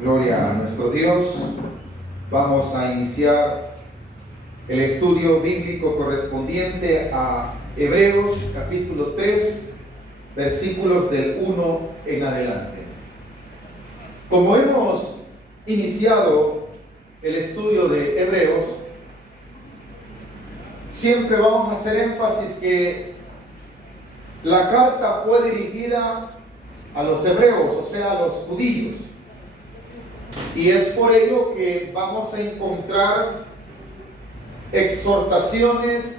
Gloria a nuestro Dios. Vamos a iniciar el estudio bíblico correspondiente a Hebreos capítulo 3, versículos del 1 en adelante. Como hemos iniciado el estudio de Hebreos, siempre vamos a hacer énfasis que la carta fue dirigida a los hebreos, o sea, a los judíos. Y es por ello que vamos a encontrar exhortaciones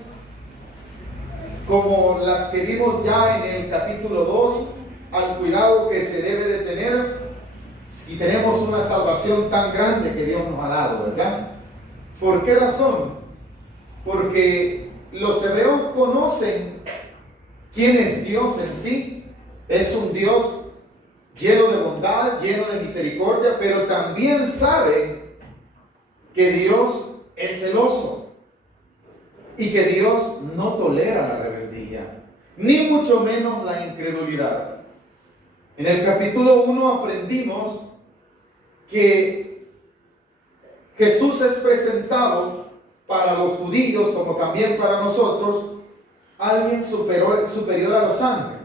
como las que vimos ya en el capítulo 2, al cuidado que se debe de tener si tenemos una salvación tan grande que Dios nos ha dado, ¿verdad? ¿Por qué razón? Porque los hebreos conocen quién es Dios en sí. Es un Dios lleno de bondad, lleno de misericordia, pero también saben que Dios es celoso y que Dios no tolera la rebeldía, ni mucho menos la incredulidad. En el capítulo 1 aprendimos que Jesús es presentado para los judíos, como también para nosotros, alguien superior a los ángeles.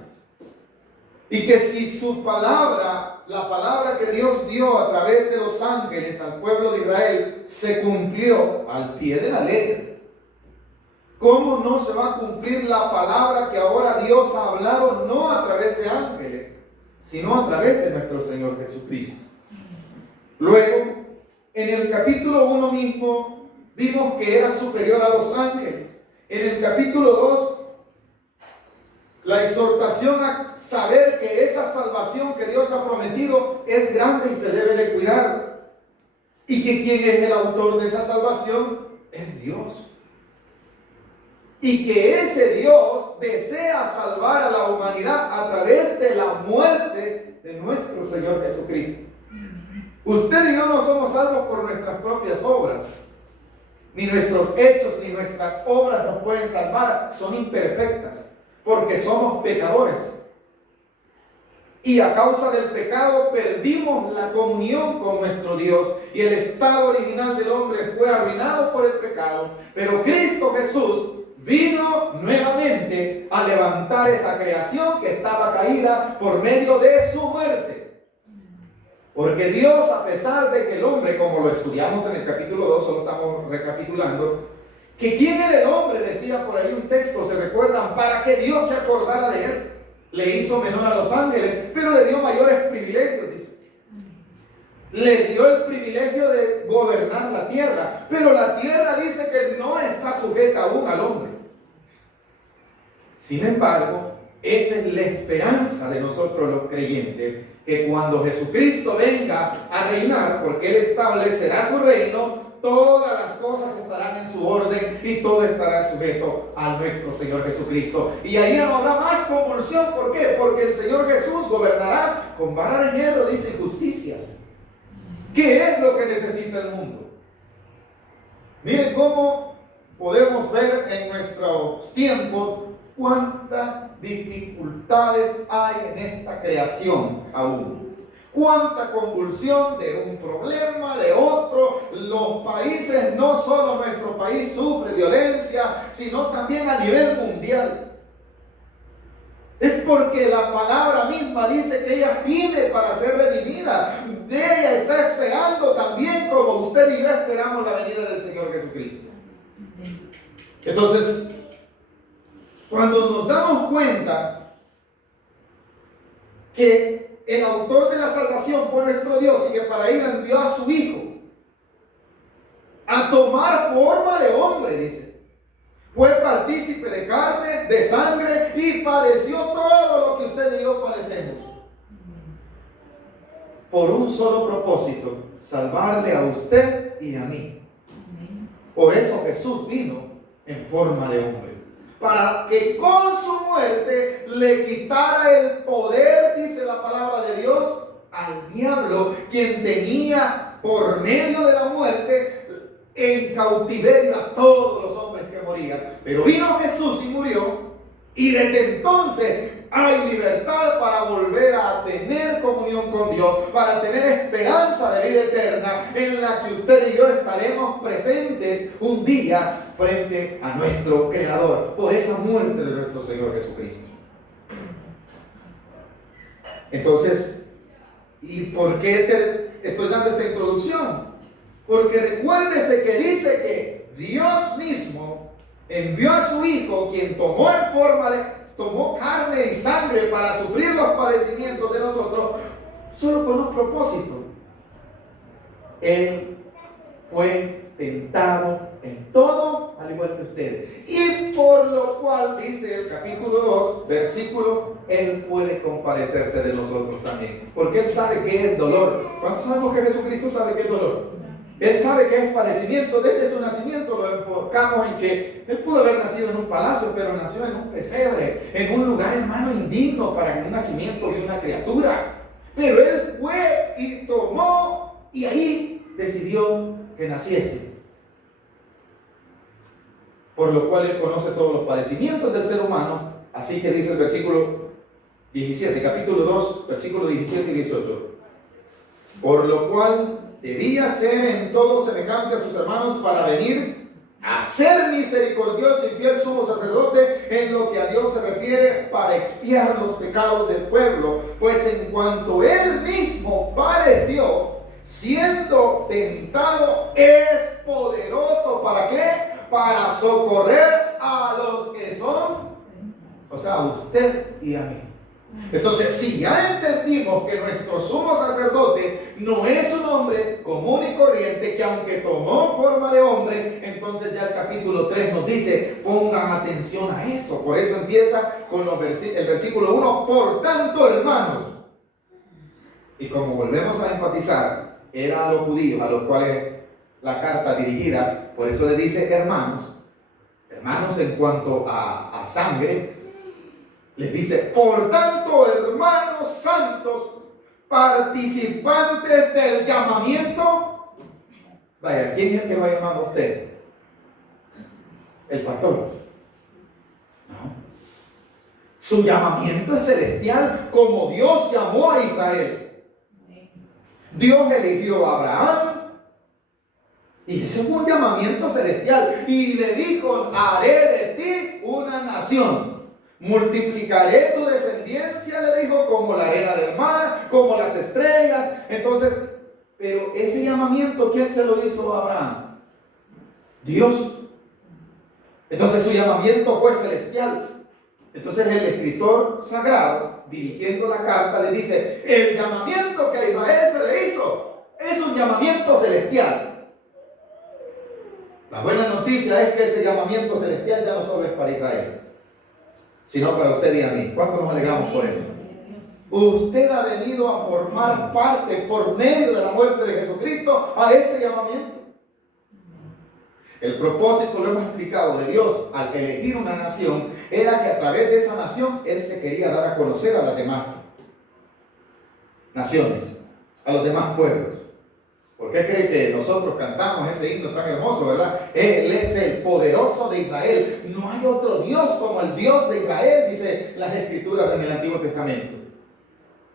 Y que si su palabra, la palabra que Dios dio a través de los ángeles al pueblo de Israel, se cumplió al pie de la letra, ¿cómo no se va a cumplir la palabra que ahora Dios ha hablado, no a través de ángeles, sino a través de nuestro Señor Jesucristo? Luego, en el capítulo 1 mismo, vimos que era superior a los ángeles. En el capítulo 2, la exhortación a saber que esa salvación que Dios ha prometido es grande y se debe de cuidar. Y que quien es el autor de esa salvación es Dios. Y que ese Dios desea salvar a la humanidad a través de la muerte de nuestro Señor Jesucristo. Usted y yo no somos salvos por nuestras propias obras. Ni nuestros hechos ni nuestras obras nos pueden salvar. Son imperfectas. Porque somos pecadores. Y a causa del pecado perdimos la comunión con nuestro Dios. Y el estado original del hombre fue arruinado por el pecado. Pero Cristo Jesús vino nuevamente a levantar esa creación que estaba caída por medio de su muerte. Porque Dios, a pesar de que el hombre, como lo estudiamos en el capítulo 2, solo estamos recapitulando, que quién era el hombre, decía por ahí un texto, ¿se recuerdan? Para que Dios se acordara de él. Le hizo menor a los ángeles, pero le dio mayores privilegios, dice. Le dio el privilegio de gobernar la tierra, pero la tierra dice que no está sujeta aún al hombre. Sin embargo, esa es la esperanza de nosotros los creyentes, que cuando Jesucristo venga a reinar, porque Él establecerá su reino, todas las cosas estarán en su orden y todo estará sujeto a nuestro Señor Jesucristo. Y ahí no habrá más convulsión. ¿Por qué? Porque el Señor Jesús gobernará con vara de hierro, dice, justicia. ¿Qué es lo que necesita el mundo? Miren cómo podemos ver en nuestros tiempos cuántas dificultades hay en esta creación aún. Cuánta convulsión de un problema, de otro. Los países, no solo nuestro país sufre violencia, sino también a nivel mundial. Es porque la palabra misma dice que ella vive para ser redimida. De ella está esperando también como usted y yo esperamos la venida del Señor Jesucristo. Entonces, cuando nos damos cuenta que el autor de la salvación fue nuestro Dios y que para ello envió a su Hijo a tomar forma de hombre, dice. Fue partícipe de carne, de sangre y padeció todo lo que usted y yo padecemos. Por un solo propósito, salvarle a usted y a mí. Por eso Jesús vino en forma de hombre. Para que con su muerte le quitara el poder, dice la palabra de Dios, al diablo, quien tenía por medio de la muerte en cautiverio a todos los hombres que morían. Pero vino Jesús y murió, y desde entonces hay libertad para volver a tener comunión con Dios, para tener esperanza de vida eterna, en la que usted y yo estaremos presentes un día frente a nuestro Creador, por esa muerte de nuestro Señor Jesucristo. Entonces, ¿y por qué te estoy dando esta introducción? Porque recuérdese que dice que Dios mismo envió a su Hijo, quien tomó carne y sangre para sufrir los padecimientos de nosotros, solo con un propósito. Él fue tentado en todo, al igual que ustedes. Y por lo cual, dice el capítulo 2, versículo, Él puede compadecerse de nosotros también. Porque Él sabe que es dolor. ¿Cuántos sabemos que Jesucristo sabe que es dolor? Él sabe que es padecimiento. Desde su nacimiento lo enfocamos en que Él pudo haber nacido en un palacio, pero nació en un pesebre, en un lugar, hermano, indigno para un nacimiento de una criatura. Pero Él fue y tomó, y ahí decidió que naciese. Por lo cual Él conoce todos los padecimientos del ser humano. Así que dice el versículo 17, capítulo 2, versículo 17 y 18. Por lo cual debía ser en todo semejante a sus hermanos para venir a ser misericordioso y fiel sumo sacerdote en lo que a Dios se refiere, para expiar los pecados del pueblo. Pues en cuanto Él mismo padeció, siendo tentado, es poderoso. ¿Para qué? Para socorrer a los que son, o sea, a usted y a mí. Entonces, si ya entendimos que nuestro sumo sacerdote no es un hombre común y corriente, que aunque tomó forma de hombre, entonces ya el capítulo 3 nos dice, pongan atención a eso. Por eso empieza con el versículo 1, por tanto, hermanos. Y como volvemos a enfatizar, eran los judíos a los cuales la carta dirigida, por eso le dice hermanos. Hermanos en cuanto a sangre, les dice, por tanto, hermanos santos, participantes del llamamiento. Vaya, ¿quién es el que lo ha llamado a usted? El pastor. No. Su llamamiento es celestial, como Dios llamó a Israel. Dios eligió a Abraham, y ese fue un llamamiento celestial, y le dijo, haré de ti una nación. Multiplicaré tu descendencia, le dijo, como la arena del mar, como las estrellas. Entonces, pero ese llamamiento, ¿quién se lo hizo a Abraham? Dios. Entonces su llamamiento fue celestial. Entonces el escritor sagrado, dirigiendo la carta, le dice, el llamamiento que a Israel se le hizo es un llamamiento celestial. La buena noticia es que ese llamamiento celestial ya no solo es para Israel, sino para usted y a mí. ¿Cuánto nos alegramos por eso? Usted ha venido a formar parte, por medio de la muerte de Jesucristo, a ese llamamiento. El propósito, lo hemos explicado, de Dios al elegir una nación, era que a través de esa nación Él se quería dar a conocer a las demás naciones, a los demás pueblos. ¿Por qué cree que nosotros cantamos ese himno tan hermoso, verdad? Él es el poderoso de Israel. No hay otro Dios como el Dios de Israel, dice las Escrituras en el Antiguo Testamento.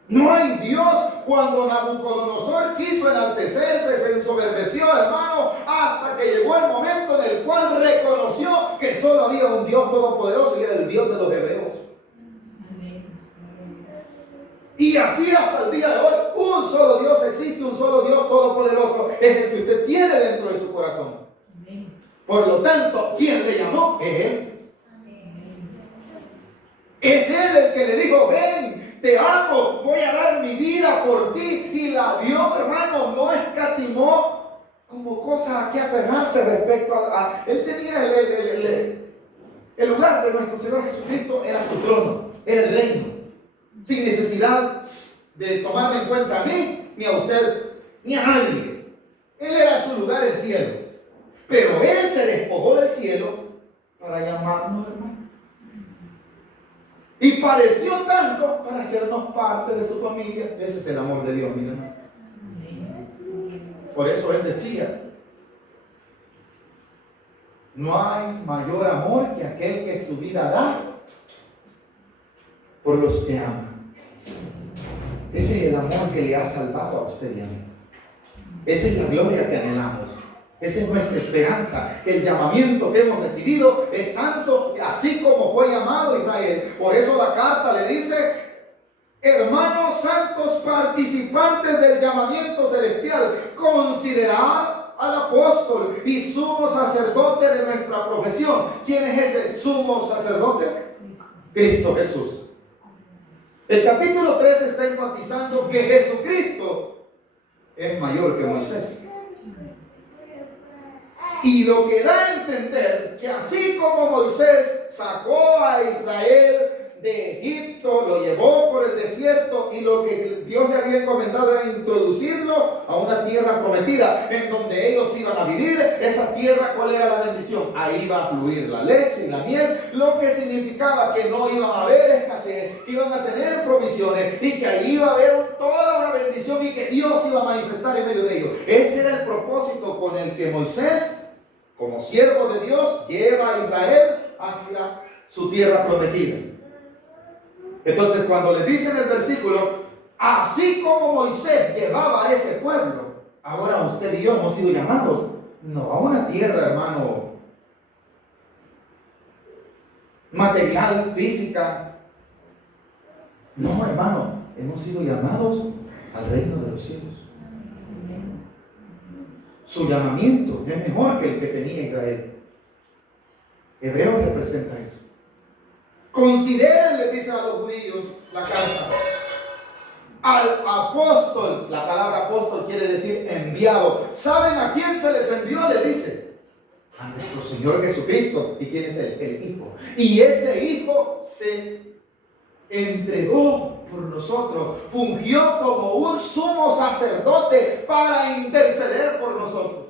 No hay Dios. Cuando Nabucodonosor quiso enaltecerse, se ensoberbeció, hermano, hasta que llegó el momento en el cual reconoció que solo había un Dios todopoderoso y era el Dios de los hebreos. Y así hasta el día de hoy, un solo Dios existe, un solo Dios todopoderoso, es el que usted tiene dentro de su corazón. Por lo tanto, ¿quién le llamó? Es Él. Es Él el que le dijo, ven, te amo, voy a dar mi vida por ti. Y la dio, hermano, no escatimó como cosa a que aferrarse respecto a Él tenía el lugar de nuestro Señor Jesucristo, era su trono, era el reino. Sin necesidad de tomarme en cuenta a mí, ni a usted, ni a nadie. Él era su lugar, el cielo. Pero Él se despojó del cielo para llamarnos, hermano. Y padeció tanto para hacernos parte de su familia. Ese es el amor de Dios, mi hermano. Por eso Él decía, no hay mayor amor que aquel que su vida da por los que ama. Ese es el amor que le ha salvado a usted y a mí. Esa es la gloria que anhelamos. Esa es nuestra esperanza, que el llamamiento que hemos recibido es santo, así como fue llamado Israel. Por eso la carta le dice: hermanos santos, participantes del llamamiento celestial, considerad al apóstol y sumo sacerdote de nuestra profesión. ¿Quién es ese sumo sacerdote? Cristo Jesús. El capítulo 3 está enfatizando que Jesucristo es mayor que Moisés. Y lo que da a entender que así como Moisés sacó a Israel de Egipto, lo llevó por el desierto, y lo que Dios le había encomendado era introducirlo a una tierra prometida en donde ellos iban a vivir. Esa tierra, ¿cuál era la bendición? Ahí iba a fluir la leche y la miel, lo que significaba que no iban a haber escasez, que iban a tener provisiones y que ahí iba a haber toda una bendición y que Dios iba a manifestar en medio de ellos. Ese era el propósito con el que Moisés, como siervo de Dios, lleva a Israel hacia su tierra prometida. Entonces, cuando le dice en el versículo, así como Moisés llevaba a ese pueblo, ahora usted y yo hemos sido llamados, no a una tierra, hermano, material, física. No, hermano, hemos sido llamados al reino de los cielos. Su llamamiento es mejor que el que tenía Israel. Hebreo representa eso. Consideren, le dice a los judíos la carta, al apóstol. La palabra apóstol quiere decir enviado. ¿Saben a quién se les envió? Le dice: a nuestro Señor Jesucristo. ¿Y quién es él? El Hijo. Y ese Hijo se entregó por nosotros, fungió como un sumo sacerdote para interceder por nosotros.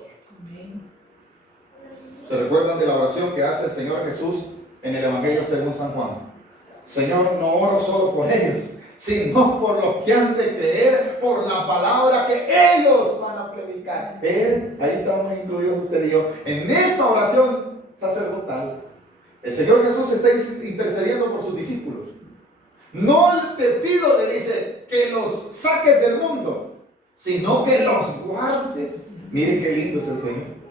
¿Se recuerdan de la oración que hace el Señor Jesús en el Evangelio según San Juan? Señor, no oro solo por ellos, sino por los que han de creer por la palabra que ellos van a predicar. Ahí estamos incluidos usted y yo en esa oración sacerdotal. El Señor Jesús está intercediendo por sus discípulos. No te pido, le dice, que los saques del mundo, sino que los guardes. Miren qué lindo es el Señor.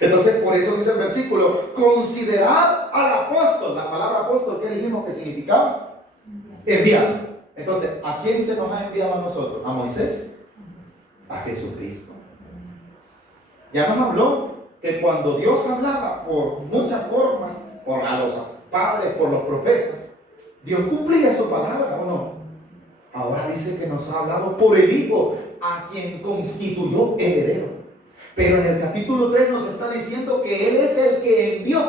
Entonces, por eso dice el versículo: considerad al apóstol. La palabra apóstol, ¿qué dijimos que significaba? Enviado. Entonces, ¿a quién se nos ha enviado a nosotros? ¿A Moisés? A Jesucristo. Ya nos habló que cuando Dios hablaba por muchas formas, por a los padres, por los profetas, Dios cumplía su palabra, ¿o no? Ahora dice que nos ha hablado por el Hijo, a quien constituyó heredero. Pero en el capítulo 3 nos está diciendo que Él es el que envió.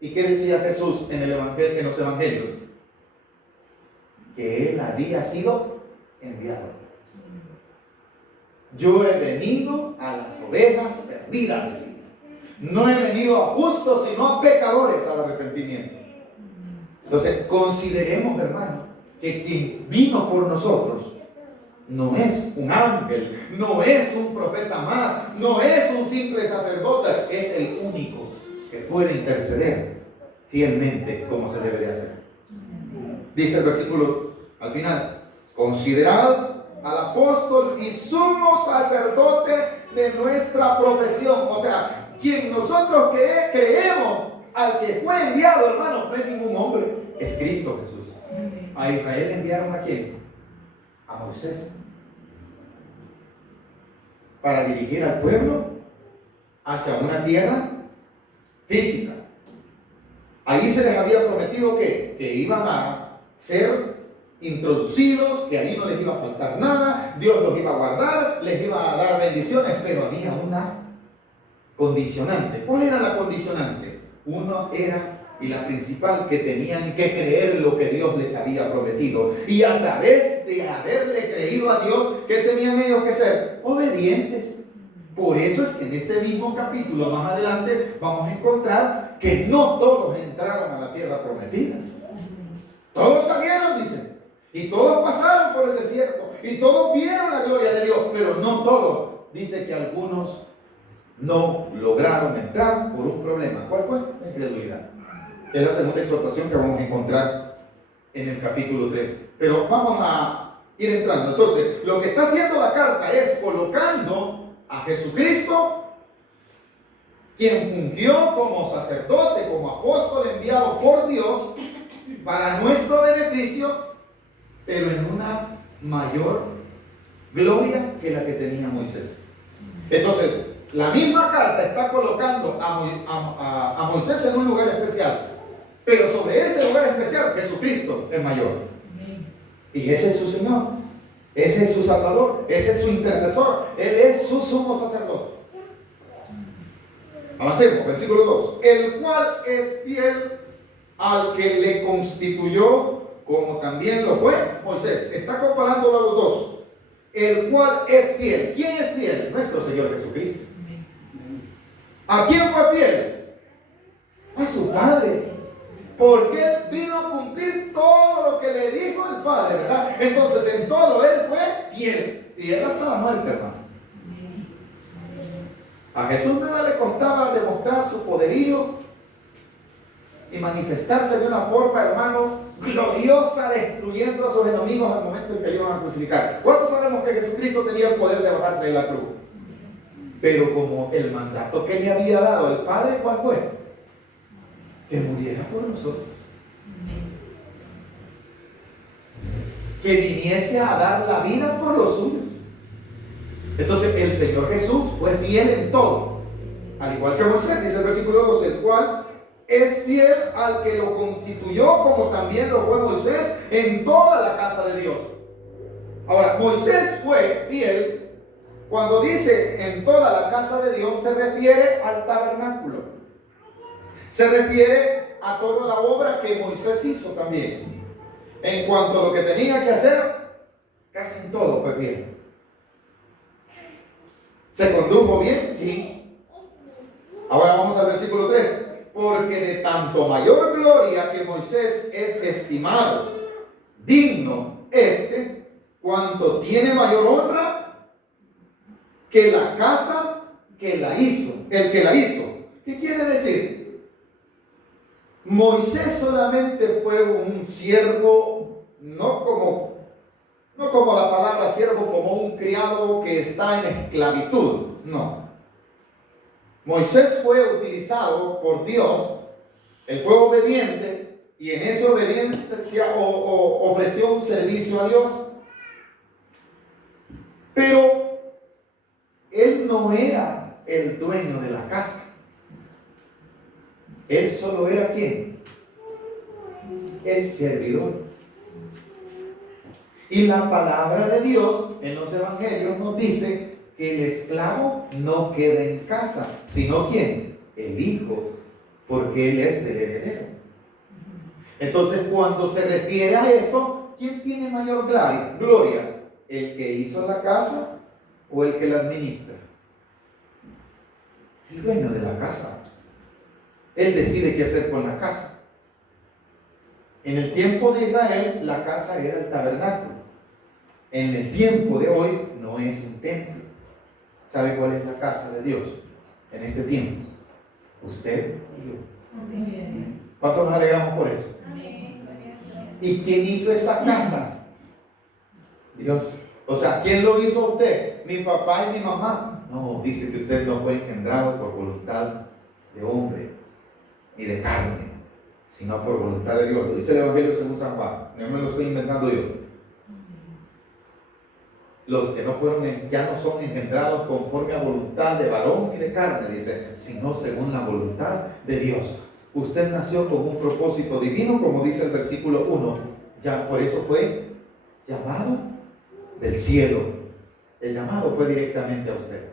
¿Y qué decía Jesús en los evangelios? Que Él había sido enviado. Yo he venido a las ovejas perdidas, decía. No he venido a justos, sino a pecadores al arrepentimiento. Entonces, consideremos, hermano, que quien vino por nosotros no es un ángel, no es un profeta más, no es un simple sacerdote, es el único que puede interceder fielmente como se debe de hacer. Dice el versículo al final: considerad al apóstol y sumo sacerdote de nuestra profesión. O sea, quien nosotros creemos, al que fue enviado, hermano, no es ningún hombre, es Cristo Jesús. A Israel enviaron ¿a quién? A Moisés, para dirigir al pueblo hacia una tierra física. Ahí se les había prometido que iban a ser introducidos, que ahí no les iba a faltar nada, Dios los iba a guardar, les iba a dar bendiciones, pero había una condicionante. ¿Cuál era la condicionante? Uno era, y la principal, que tenían que creer lo que Dios les había prometido. Y a través de haberle creído a Dios, ¿qué tenían ellos que ser? Obedientes. Por eso es que en este mismo capítulo, más adelante, vamos a encontrar que no todos entraron a la tierra prometida. Todos salieron, dicen, y todos pasaron por el desierto, y todos vieron la gloria de Dios, pero no todos. Dice que algunos no lograron entrar por un problema. ¿Cuál fue? La incredulidad. Es la segunda exhortación que vamos a encontrar en el capítulo 3. Pero vamos a ir entrando. Entonces, lo que está haciendo la carta es colocando a Jesucristo, quien fungió como sacerdote, como apóstol enviado por Dios para nuestro beneficio, pero en una mayor gloria que la que tenía Moisés. Entonces, la misma carta está colocando a Moisés en un lugar especial, pero sobre ese lugar especial Jesucristo es mayor. Y ese es su Señor, ese es su Salvador, ese es su intercesor, Él es su sumo sacerdote. Avancemos, versículo 2. El cual es fiel al que le constituyó, como también lo fue Moisés. Está comparándolo a los dos. El cual es fiel. ¿Quién es fiel? Nuestro Señor Jesucristo. ¿A quién fue fiel? A su Padre. Porque Él vino a cumplir todo lo que le dijo el Padre, ¿verdad? Entonces en todo Él fue fiel. Fiel hasta la muerte, hermano. A Jesús nada le costaba demostrar su poderío y manifestarse de una forma, hermano, gloriosa, destruyendo a sus enemigos al momento en que le iban a crucificar. ¿Cuántos sabemos que Jesucristo tenía el poder de bajarse de la cruz? Pero como el mandato que le había dado el Padre, ¿cuál fue? Que muriera por nosotros. Que viniese a dar la vida por los suyos. Entonces el Señor Jesús fue fiel en todo, al igual que Moisés, dice el versículo 12, el cual es fiel al que lo constituyó, como también lo fue Moisés en toda la casa de Dios. Ahora, Moisés fue fiel cuando dice en toda la casa de Dios, se refiere al tabernáculo, se refiere a toda la obra que Moisés hizo también. En cuanto a lo que tenía que hacer, casi en todo fue fiel. ¿Se condujo bien? Sí. Ahora vamos al versículo 3. Porque de tanto mayor gloria que Moisés es estimado, digno cuanto tiene mayor honra que la casa que la hizo, el que la hizo. ¿Qué quiere decir? Moisés solamente fue un siervo, no como la palabra siervo, como un criado que está en esclavitud. No. Moisés fue utilizado por Dios, él fue obediente y en esa obediencia ofreció un servicio a Dios. Pero él no era el dueño de la casa. Él solo era ¿quién? El servidor. Y la palabra de Dios en los evangelios nos dice que el esclavo no queda en casa, sino ¿quién? El hijo, porque él es el heredero. Entonces, cuando se refiere a eso, ¿quién tiene mayor gloria? ¿El que hizo la casa o el que la administra? El dueño de la casa. Él decide qué hacer con la casa. En el tiempo de Israel, la casa era el tabernáculo. En el tiempo de hoy, no es un templo. ¿Sabe cuál es la casa de Dios en este tiempo? Usted y yo. ¿Cuántos nos alegramos por eso? ¿Y quién hizo esa casa? Dios. O sea, ¿quién lo hizo a usted? ¿Mi papá y mi mamá? No, dice que usted no fue engendrado por voluntad de hombre ni de carne, sino por voluntad de Dios. Lo dice el Evangelio según San Juan. No me lo estoy inventando yo. Los que no fueron, ya no son engendrados conforme a voluntad de varón ni de carne, dice, sino según la voluntad de Dios. Usted nació con un propósito divino, como dice el versículo 1. Ya por eso fue llamado del cielo. El llamado fue directamente a usted.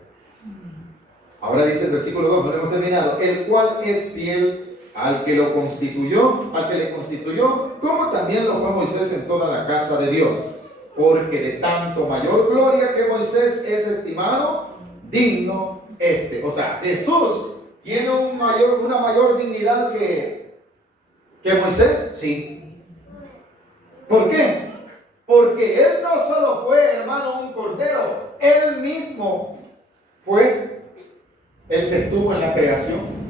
Ahora dice el versículo 2, no lo hemos terminado. El cual es fiel al que lo constituyó, al que le constituyó, como también lo fue Moisés en toda la casa de Dios. Porque de tanto mayor gloria que Moisés es estimado, digno O sea, Jesús tiene una mayor dignidad que Moisés. Sí. ¿Por qué? Porque él no solo fue, hermano, un cordero, él mismo fue el que estuvo en la creación.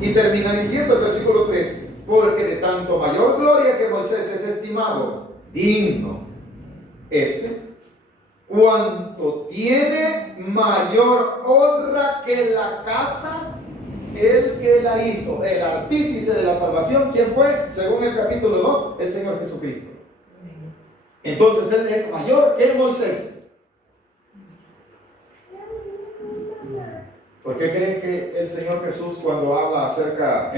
Y termina diciendo el versículo 3: porque de tanto mayor gloria que Moisés es estimado digno cuanto tiene mayor honra que la casa, el que la hizo, el artífice de la salvación. ¿Quién fue? Según el capítulo 2, el Señor Jesucristo. Entonces Él es mayor que Moisés. ¿Por qué creen que el Señor Jesús, cuando habla acerca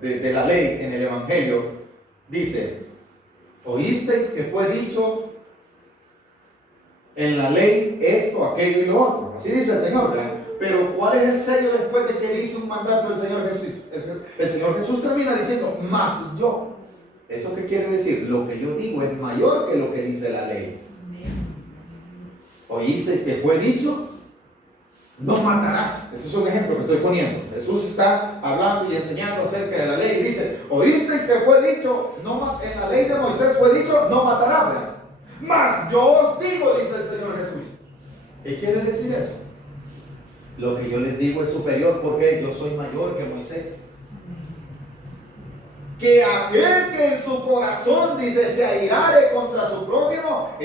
de la ley en el Evangelio, dice: oísteis que fue dicho en la ley esto, aquello y lo otro? Así dice el Señor, ¿verdad? Pero ¿cuál es el sello después de que dice un mandato del Señor Jesús? El Señor Jesús termina diciendo: más yo. ¿Eso qué quiere decir? Lo que yo digo es mayor que lo que dice la ley. ¿Oísteis que fue dicho? No matarás. Ese es un ejemplo que estoy poniendo. Jesús está hablando y enseñando acerca de la ley y dice: oísteis que fue dicho, en la ley de Moisés fue dicho, no matarás. Mas yo os digo, dice el Señor Jesús. ¿Qué quiere decir eso? Lo que yo les digo es superior, porque yo soy mayor que Moisés. Que aquel que en su corazón, dice, se airare contra su prójimo,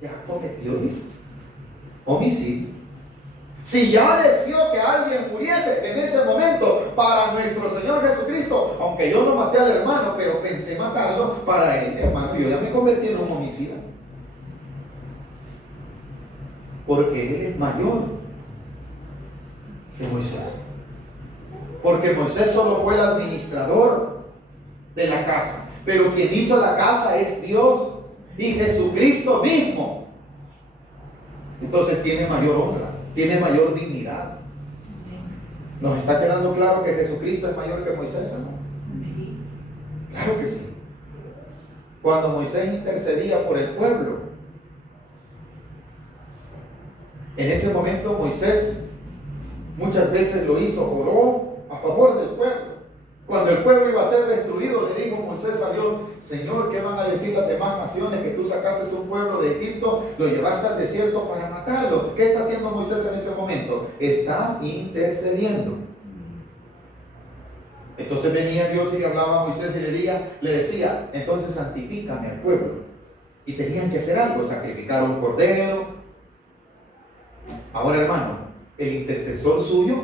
ya cometió, dice, homicidio. Si ya deseó que alguien muriese en ese momento para nuestro Señor Jesucristo, aunque yo no maté al hermano, pero pensé matarlo, para él, hermano, yo ya me convertí en un homicida. Porque él es mayor que Moisés. Porque Moisés solo fue el administrador de la casa, pero quien hizo la casa es Dios y Jesucristo mismo. Entonces tiene mayor honra, tiene mayor dignidad. ¿Nos está quedando claro que Jesucristo es mayor que Moisés, no? Claro que sí. Cuando Moisés intercedía por el pueblo, en ese momento Moisés muchas veces lo hizo, oró a favor del pueblo. Cuando el pueblo iba a ser destruido, le dijo Moisés a Dios: Señor, ¿qué van a decir las demás naciones que tú sacaste un pueblo de Egipto, lo llevaste al desierto para matarlo? ¿Qué está haciendo Moisés en ese momento? Está intercediendo. Entonces venía Dios y le hablaba a Moisés y le decía: entonces santifícame al pueblo. Y tenían que hacer algo, sacrificar un cordero. Ahora, hermano, el intercesor suyo,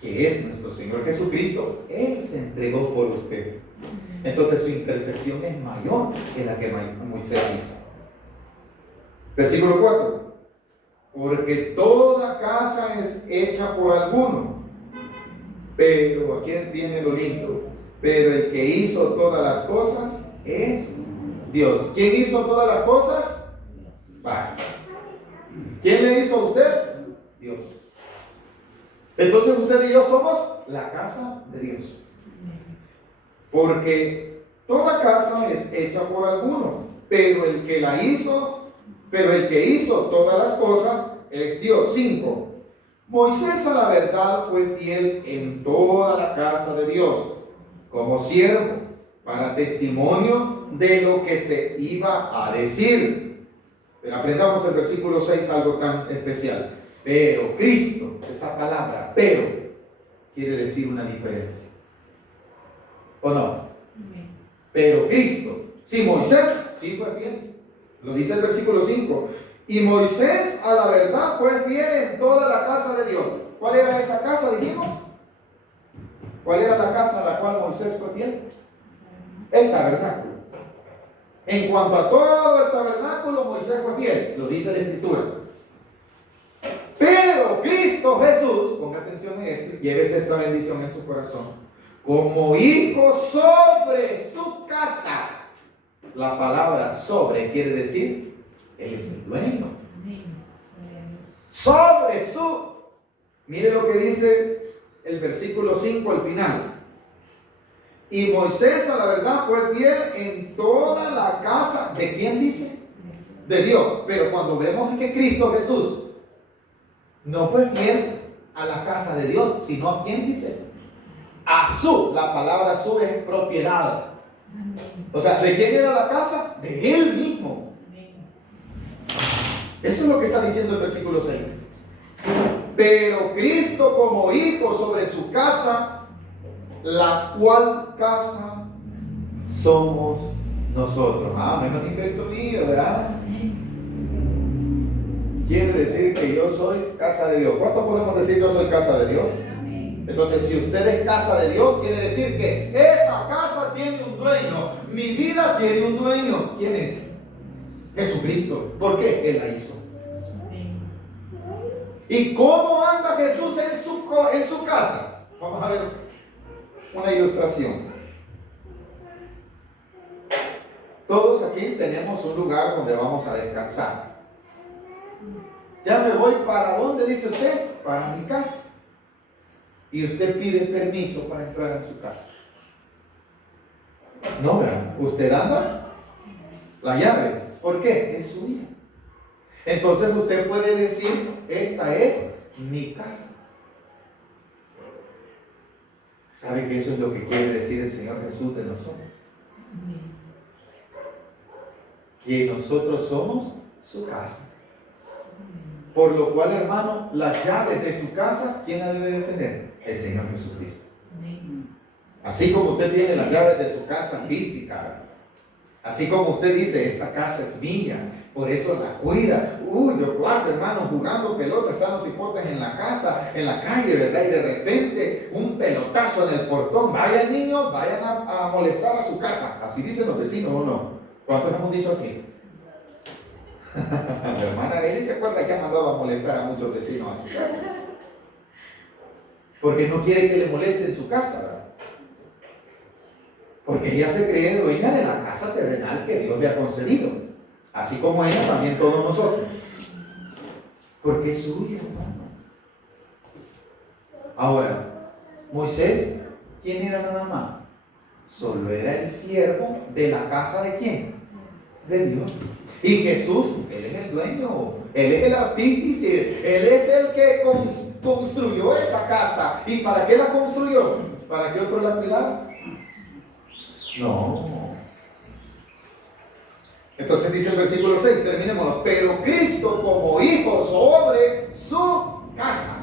que es nuestro Señor Jesucristo, Él se entregó por usted. Entonces su intercesión es mayor que la que Moisés hizo. Versículo 4. Porque toda casa es hecha por alguno, pero aquí viene lo lindo: pero el que hizo todas las cosas es Dios. ¿Quién hizo todas las cosas? Vaya. ¿Quién le hizo a usted? Dios. Entonces usted y yo somos la casa de Dios. Porque toda casa es hecha por alguno, pero el que hizo todas las cosas es Dios. 5. Moisés a la verdad fue fiel en toda la casa de Dios, como siervo, para testimonio de lo que se iba a decir. Pero aprendamos el versículo 6, algo tan especial. Pero Cristo, esa palabra, pero, quiere decir una diferencia. ¿O no? Pero Cristo. Si Moisés, sí fue fiel. Lo dice el versículo 5. Y Moisés a la verdad fue fiel en toda la casa de Dios. ¿Cuál era esa casa, dijimos? ¿Cuál era la casa a la cual Moisés fue fiel? El tabernáculo. En cuanto a todo el tabernáculo, Moisés fue fiel, lo dice la Escritura. Pero Cristo Jesús, ponga atención en esto, llévese esta bendición en su corazón, como hijo sobre su casa. La palabra sobre quiere decir, Él es el dueño. Sobre su, mire lo que dice el versículo 5 al final. Y Moisés a la verdad fue fiel en toda la casa. ¿De quién dice? De Dios. Pero cuando vemos que Cristo Jesús no fue fiel a la casa de Dios, sino a quién dice? A su. La palabra su es propiedad. O sea, ¿de quién era la casa? De Él mismo. Eso es lo que está diciendo el versículo 6. Pero Cristo como hijo sobre su casa, la cual casa somos nosotros. Menos invento mío, ¿verdad? Quiere decir que yo soy casa de Dios. ¿Cuánto podemos decir yo soy casa de Dios? Entonces, si usted es casa de Dios, quiere decir que esa casa tiene un dueño. Mi vida tiene un dueño. ¿Quién es? Jesucristo. ¿Por qué? Él la hizo. ¿Y cómo anda Jesús en su casa? Vamos a ver una ilustración. Todos aquí tenemos un lugar donde vamos a descansar. Ya me voy, ¿para dónde dice usted? Para mi casa. Y usted pide permiso para entrar en su casa. No, vean, usted anda la llave. ¿Por qué? Es suya. Entonces usted puede decir, esta es mi casa. ¿Sabe que eso es lo que quiere decir el Señor Jesús de nosotros? Que nosotros somos su casa. Por lo cual, hermano, las llaves de su casa, ¿quién la debe de tener? El Señor Jesucristo. Así como usted tiene las llaves de su casa física, así como usted dice, esta casa es mía, por eso la cuida. Yo guardo, hermano, jugando pelota, están los hipotes en la casa, en la calle, ¿verdad? Y de repente, un pelotazo en el portón. Vayan, niños, vayan a molestar a su casa. Así dicen los vecinos, ¿o no? ¿Cuántos hemos dicho así? La hermana Eli se acuerda que ha mandado a molestar a muchos vecinos a su casa. Porque no quiere que le moleste en su casa, ¿verdad? Porque ella se cree dueña de la casa terrenal que Dios le ha concedido. Así como ella, también todos nosotros. Porque es suya, hermano. Ahora, Moisés, ¿quién era nada más? Solo era el siervo de la casa ¿de quién? De Dios. Y Jesús, Él es el dueño, Él es el artífice, Él es el que construyó esa casa. ¿Y para qué la construyó? ¿Para que otro la cuidara? No. Entonces dice el versículo 6, terminemos. Pero Cristo como hijo sobre su casa,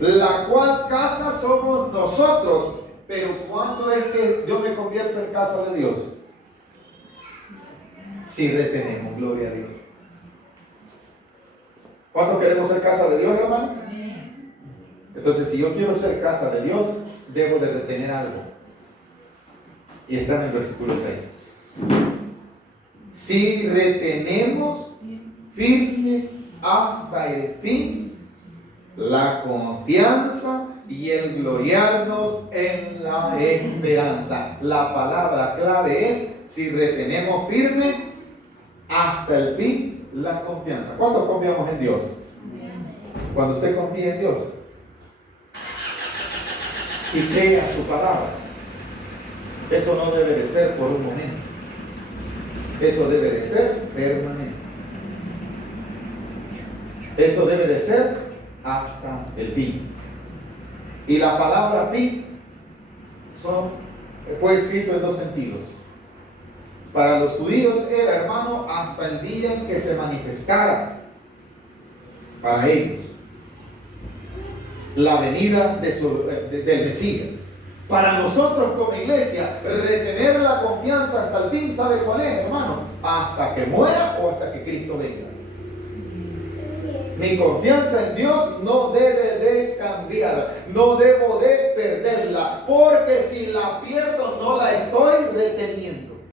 la cual casa somos nosotros. Pero ¿cuándo es que yo me convierto en casa de Dios? Si retenemos, gloria a Dios. ¿Cuántos queremos ser casa de Dios, hermano? Entonces, si yo quiero ser casa de Dios, debo de retener algo. Y está en el versículo 6. Si retenemos firme hasta el fin la confianza y el gloriarnos en la esperanza. La palabra clave es si retenemos firme hasta el fin la confianza. ¿Cuántos confiamos en Dios? Cuando usted confía en Dios y crea su palabra, eso no debe de ser por un momento. Eso debe de ser permanente. Eso debe de ser hasta el fin. Y la palabra fin fue escrito en dos sentidos. Para los judíos era, hermano, hasta el día en que se manifestara para ellos la venida del Mesías. Para nosotros como iglesia, retener la confianza hasta el fin, ¿sabe cuál es, hermano? Hasta que muera o hasta que Cristo venga. Mi confianza en Dios no debe de cambiar, no debo de perderla, porque si la pierdo no la estoy reteniendo.